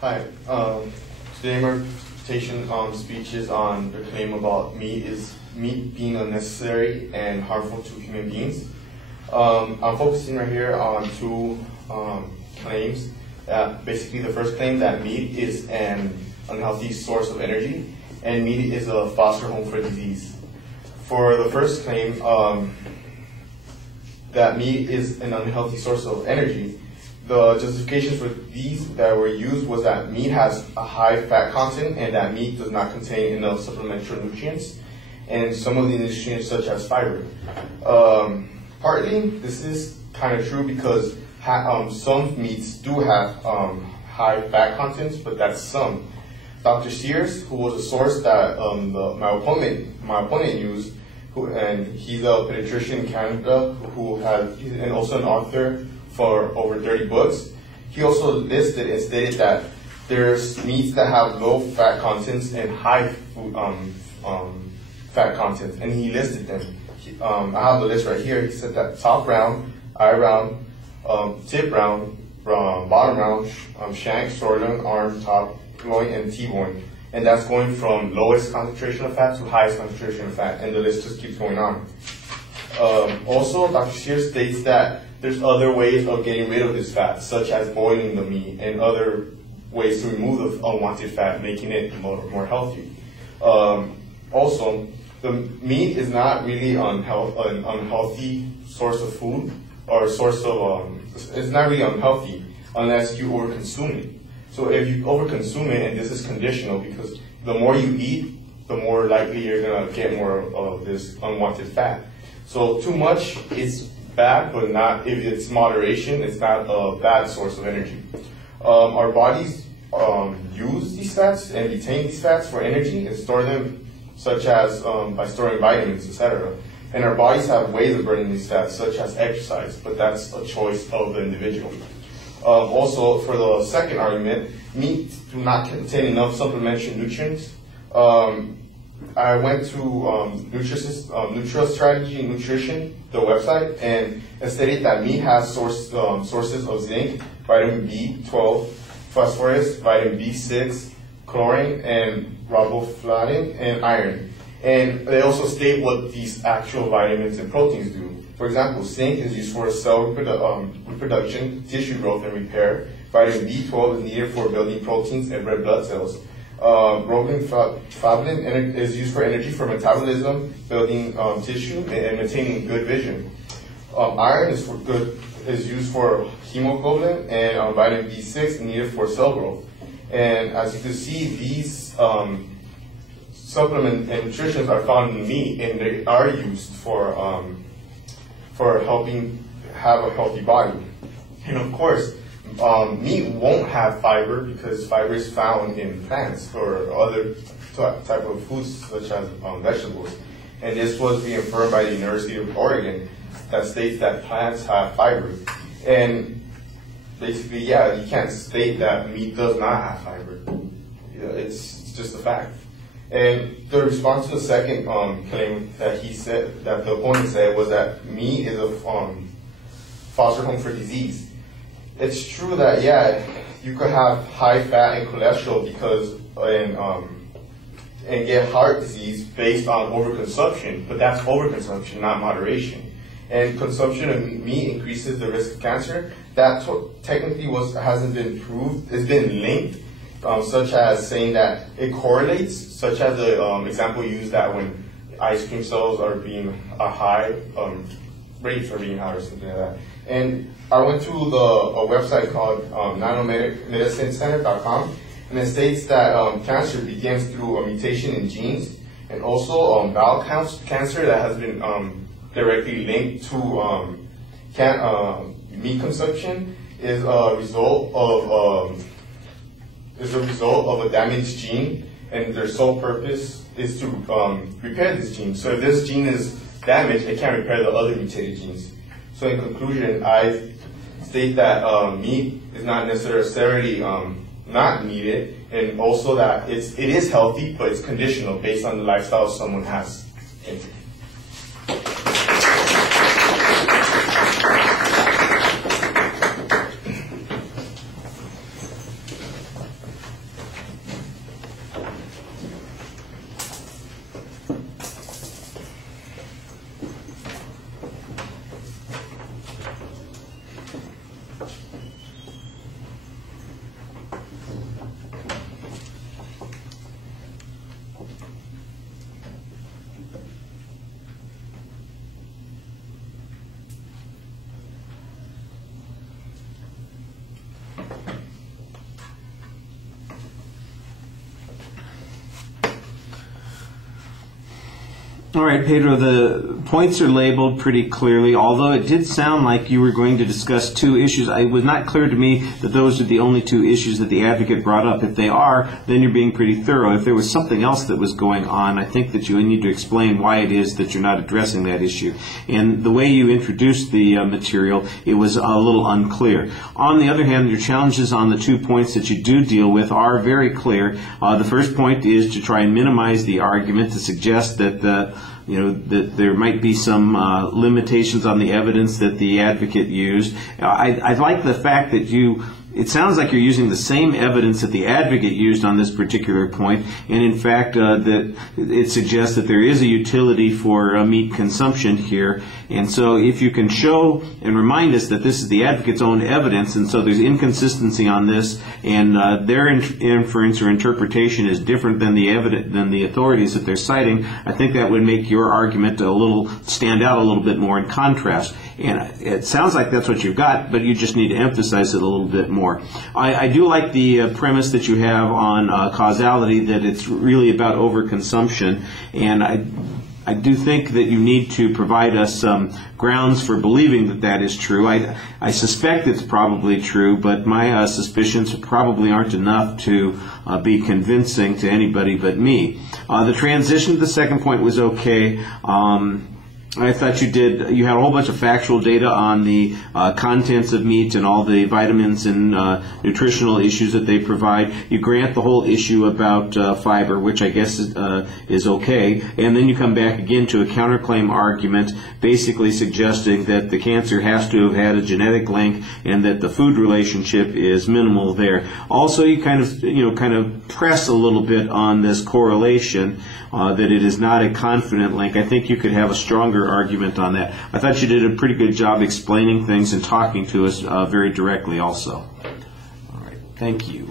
Hi. Today my presentation speech is on the claim about meat being unnecessary and harmful to human beings. I'm focusing right here on two claims. Basically, the first claim that meat is an unhealthy source of energy, and meat is a foster home for disease. For the first claim, that meat is an unhealthy source of energy, the justifications for these that were used was that meat has a high fat content and that meat does not contain enough supplementary nutrients, and some of the nutrients such as fiber. Partly, this is kind of true because some meats do have high fat contents, but that's some. Dr. Sears, who was a source that my opponent used, and he's a pediatrician in Canada and also an author for over 30 books. He also listed and stated that there's meats that have low fat contents and high fat contents, and he listed them. I have the list right here. He said that top round, eye round, tip round, bottom round, shank, sirloin, arm, top, loin, and T-bone. And that's going from lowest concentration of fat to highest concentration of fat, and the list just keeps going on. Also, Dr. Sears states that there's other ways of getting rid of this fat, such as boiling the meat, and other ways to remove the unwanted fat, making it more healthy. Also, the meat is not really an unhealthy source of food, or source of, it's not really unhealthy unless you overconsume it. So if you overconsume it, and this is conditional because the more you eat, the more likely you're gonna get more of this unwanted fat. So too much is bad, but not if it's moderation. It's not a bad source of energy. Our bodies use these fats and retain these fats for energy and store them, such as by storing vitamins, etc. And our bodies have ways of burning these fats, such as exercise, but that's a choice of the individual. Also, for the second argument, meat do not contain enough supplementary nutrients. I went to NutriStrategy Nutrition, the website, and it stated that meat has sources of zinc, vitamin B12, phosphorus, vitamin B6, chlorine, and riboflavin, and iron. And they also state what these actual vitamins and proteins do. For example, zinc is used for cell reproduction, tissue growth, and repair. Vitamin B12 is needed for building proteins and red blood cells. Riboflavin is used for energy for metabolism, building tissue, and maintaining good vision. Iron is used for hemoglobin, and vitamin B6 is needed for cell growth. And as you can see, these supplements and nutritions are found in meat, and they are used for helping have a healthy body. And of course, meat won't have fiber because fiber is found in plants or other type of foods such as vegetables. And this was reaffirmed by the University of Oregon that states that plants have fiber. And basically, yeah, you can't state that meat does not have fiber. It's just a fact. And the response to the second claim that the opponent said was that meat is a foster home for disease. It's true that, yeah, you could have high fat and cholesterol and get heart disease based on overconsumption, but that's overconsumption, not moderation. And consumption of meat increases the risk of cancer. That technically hasn't been proved. It's been linked, such as saying that it correlates, such as the example used that when ice cream sales are being high, rates are being high or something like that. And I went to a website called nanomedicincenter.com, and it states that cancer begins through a mutation in genes, and also bowel cancer that has been directly linked to meat consumption is a result of a damaged gene, and their sole purpose is to repair this gene. So if this gene is damaged, it can't repair the other mutated genes. So in conclusion, I state that meat is not necessarily not needed, and also that it is healthy, but it's conditional based on the lifestyle someone has. Thank you. All right, Pedro, the points are labeled pretty clearly, although it did sound like you were going to discuss two issues. It was not clear to me that those are the only two issues that the advocate brought up. If they are, then you're being pretty thorough. If there was something else that was going on, I think that you need to explain why it is that you're not addressing that issue. And the way you introduced the material, it was a little unclear. On the other hand, your challenges on the 2 points that you do deal with are very clear. The first point is to try and minimize the argument, to suggest that that there might be some limitations on the evidence that the advocate used. I like the fact that it sounds like you're using the same evidence that the advocate used on this particular point, and in fact that it suggests that there is a utility for meat consumption here. And so if you can show and remind us that this is the advocate's own evidence, and so there's inconsistency on this, and their inference or interpretation is different than the authorities that they're citing, I think that would make your argument stand out a little bit more in contrast. And it sounds like that's what you've got, but you just need to emphasize it a little bit more. I do like the premise that you have on causality, that it's really about overconsumption, and I do think that you need to provide us some grounds for believing that that is true. I suspect it's probably true, but my suspicions probably aren't enough to be convincing to anybody but me. The transition to the second point was okay. I thought you had a whole bunch of factual data on the contents of meat and all the vitamins and nutritional issues that they provide. You grant the whole issue about fiber, which I guess is okay, and then you come back again to a counterclaim argument, basically suggesting that the cancer has to have had a genetic link and that the food relationship is minimal there. Also, you kind of press a little bit on this correlation, that it is not a confident link. I think you could have a stronger argument on that. I thought you did a pretty good job explaining things and talking to us very directly also. All right, thank you.